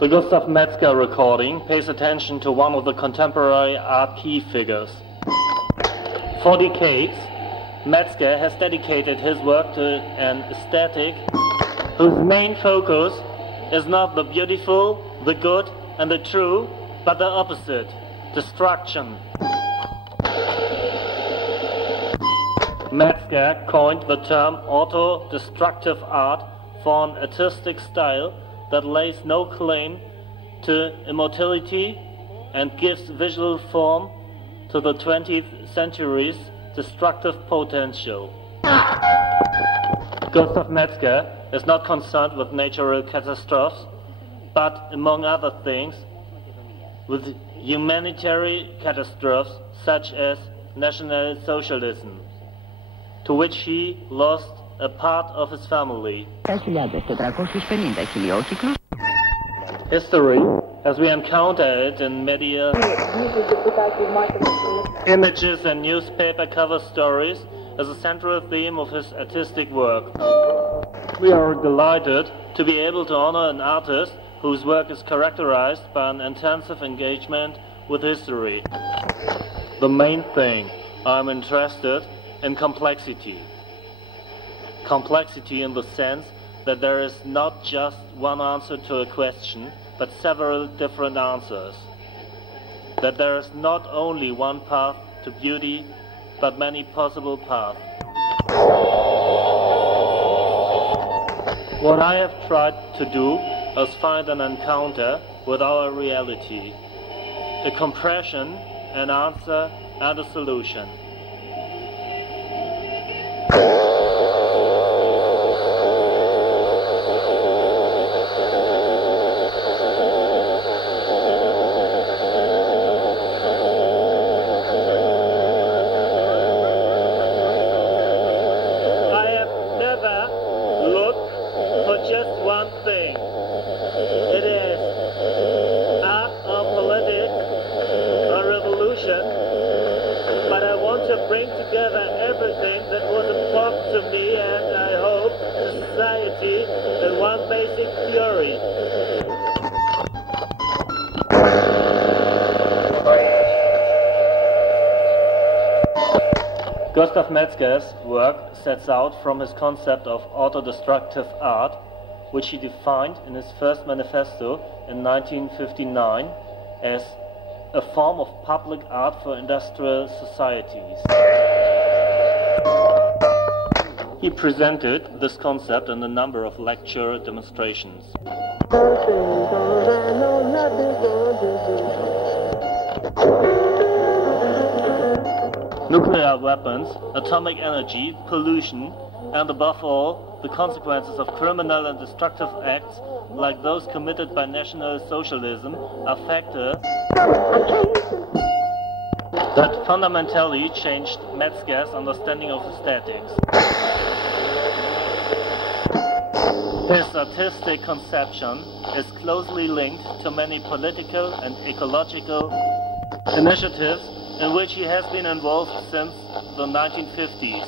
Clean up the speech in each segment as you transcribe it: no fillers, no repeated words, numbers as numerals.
The Gustav Metzger recording pays attention to one of the contemporary art key figures. For decades, Metzger has dedicated his work to an aesthetic whose main focus is not the beautiful, the good and the true, but the opposite, destruction. Metzger coined the term auto-destructive art for an artistic style that lays no claim to immortality and gives visual form to the 20th century's destructive potential. Gustav Metzger is not concerned with natural catastrophes, but, among other things, with humanitarian catastrophes such as National Socialism, to which he lost a part of his family. History, as we encounter it in media, images and newspaper cover stories, is a central theme of his artistic work. We are delighted to be able to honor an artist whose work is characterized by an intensive engagement with history. The main thing, I'm interested in complexity. Complexity in the sense that there is not just one answer to a question, but several different answers. That there is not only one path to beauty, but many possible paths. What I have tried to do is find an encounter with our reality, a compression, an answer, and a solution. Gustav Metzger's work sets out from his concept of auto-destructive art, which he defined in his first manifesto in 1959 as a form of public art for industrial societies. He presented this concept in a number of lecture demonstrations. Nuclear weapons, atomic energy, pollution, and above all, the consequences of criminal and destructive acts like those committed by National Socialism are factors that fundamentally changed Metzger's understanding of aesthetics. His artistic conception is closely linked to many political and ecological initiatives in which he has been involved since the 1950s.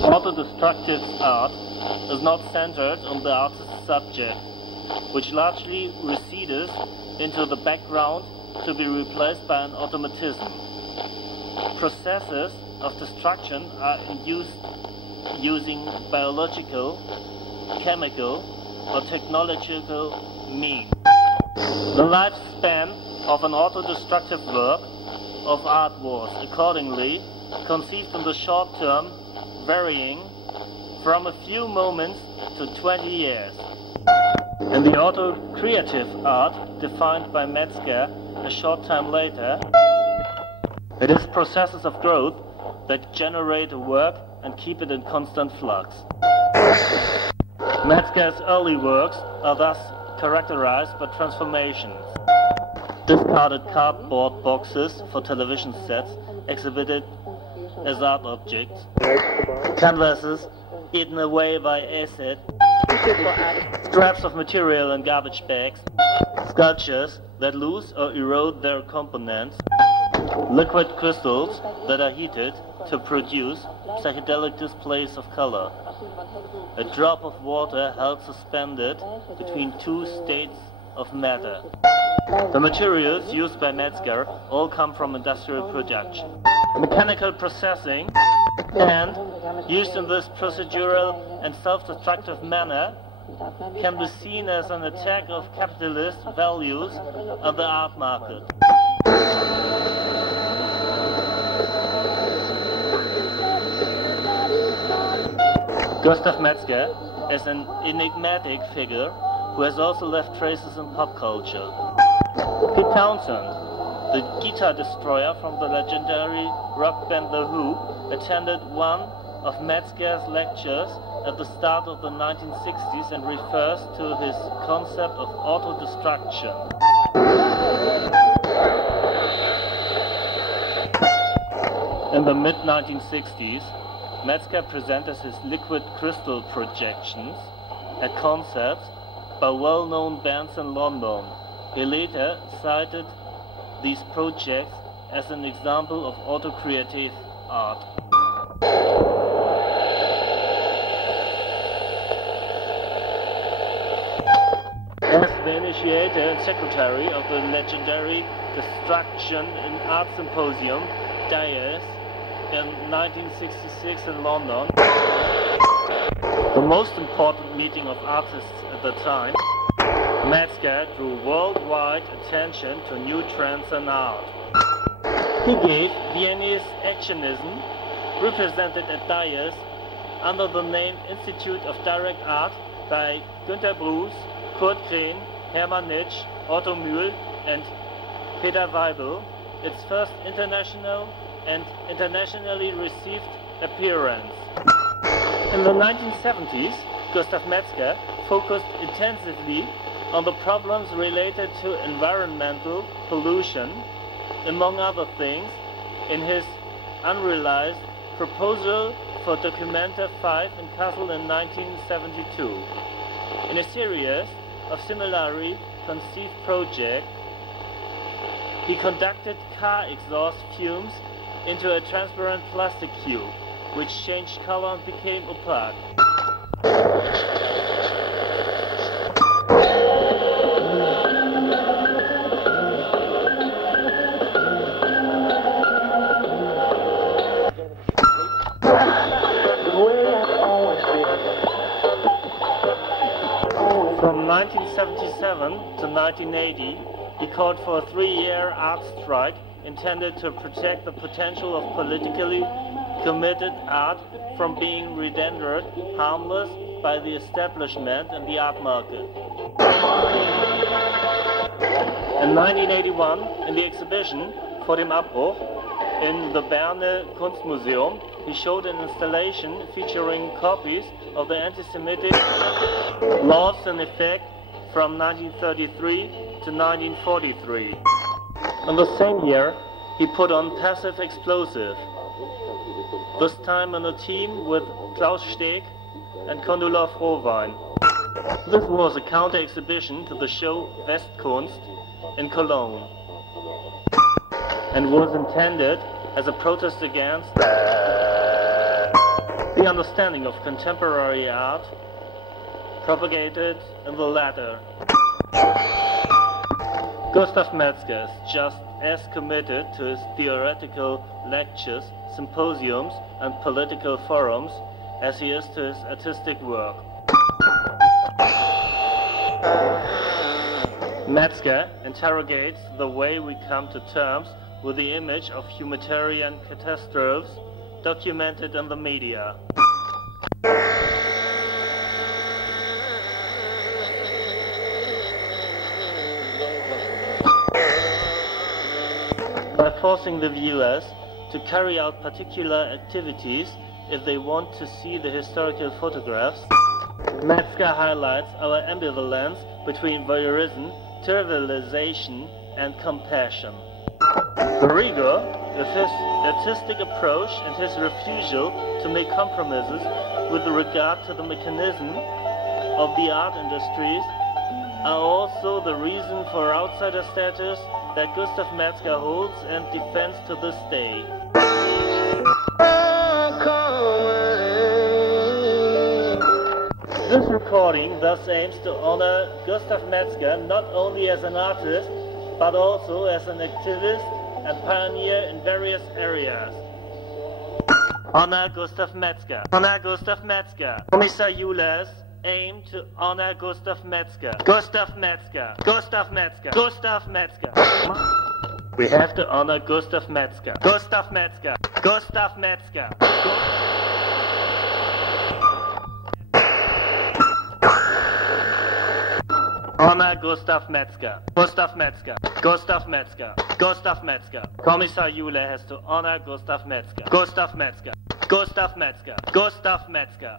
Auto-destructive art is not centered on the artist's subject, which largely recedes into the background to be replaced by an automatism. Processes of destruction are induced using biological, chemical, or technological means. The lifespan of an auto-destructive work of art was, accordingly, conceived in the short term, varying from a few moments to 20 years. In the auto-creative art, defined by Metzger a short time later, it is processes of growth that generate a work and keep it in constant flux. Metzger's early works are thus characterized by transformations. Discarded cardboard boxes for television sets exhibited as art objects, canvases eaten away by acid, scraps of material in garbage bags, sculptures that lose or erode their components, Liquid crystals that are heated to produce psychedelic displays of color. A drop of water held suspended between two states of matter. The materials used by Metzger all come from industrial production. Mechanical processing and used in this procedural and self-destructive manner can be seen as an attack of capitalist values on the art market. Gustav Metzger is an enigmatic figure who has also left traces in pop culture. Pete Townsend, the guitar destroyer from the legendary rock band The Who, attended one of Metzger's lectures at the start of the 1960s and refers to his concept of auto-destruction. In the mid-1960s, Metzger presented his liquid crystal projections at concerts by well-known bands in London. He later cited these projects as an example of auto-creative art. As the initiator and secretary of the legendary Destruction in Art Symposium, Baer, in 1966 in London, the most important meeting of artists at the time, Metzger drew worldwide attention to new trends in art. He gave Viennese actionism, represented at Baer under the name Institute of Direct Art by Günter Bruce, Kurt Kren, Hermann Nitsch, Otto Mühl and Peter Weibel, its first international and internationally received appearance. In the 1970s, Gustav Metzger focused intensively on the problems related to environmental pollution, among other things, in his unrealized proposal for Documenta 5 in Kassel in 1972. In a series of similarly conceived projects, he conducted car exhaust fumes into a transparent plastic cube, which changed color and became opaque. From 1977 to 1980, he called for a 3-year art strike intended to protect the potential of politically committed art from being rendered harmless by the establishment and the art market. In 1981, in the exhibition Vor dem Abbruch in the Berner Kunstmuseum, he showed an installation featuring copies of the anti-Semitic laws in effect from 1933 to 1943. In the same year, he put on Passive Explosive, this time in a team with Klaus Steg and Gundula Frohwein. This was a counter-exhibition to the show Westkunst in Cologne and was intended as a protest against the understanding of contemporary art propagated in the latter. Gustav Metzger is just as committed to his theoretical lectures, symposiums and political forums as he is to his artistic work. Metzger interrogates the way we come to terms with the image of humanitarian catastrophes documented in the media. By forcing the viewers to carry out particular activities if they want to see the historical photographs, Metzger highlights our ambivalence between voyeurism, trivialization and compassion. The rigor of his artistic approach and his refusal to make compromises with regard to the mechanism of the art industries are also the reason for outsider status that Gustav Metzger holds and defends to this day. This recording thus aims to honor Gustav Metzger not only as an artist, but also as an activist and pioneer in various areas. Honor Gustav Metzger. Honor Gustav Metzger. Kommissar Hjuler's aim to honor Gustav Metzger. Gustav Metzger. Gustav Metzger. Gustav Metzger. We have to honor Gustav Metzger. Gustav Metzger. Gustav Metzger. Honor Gustav Metzger. Gustav Metzger. Gustav Metzger. Gustav Metzger. Kommissar Hjuler has to honor Gustav Metzger. Gustav Metzger. Gustav Metzger. Gustav Metzger.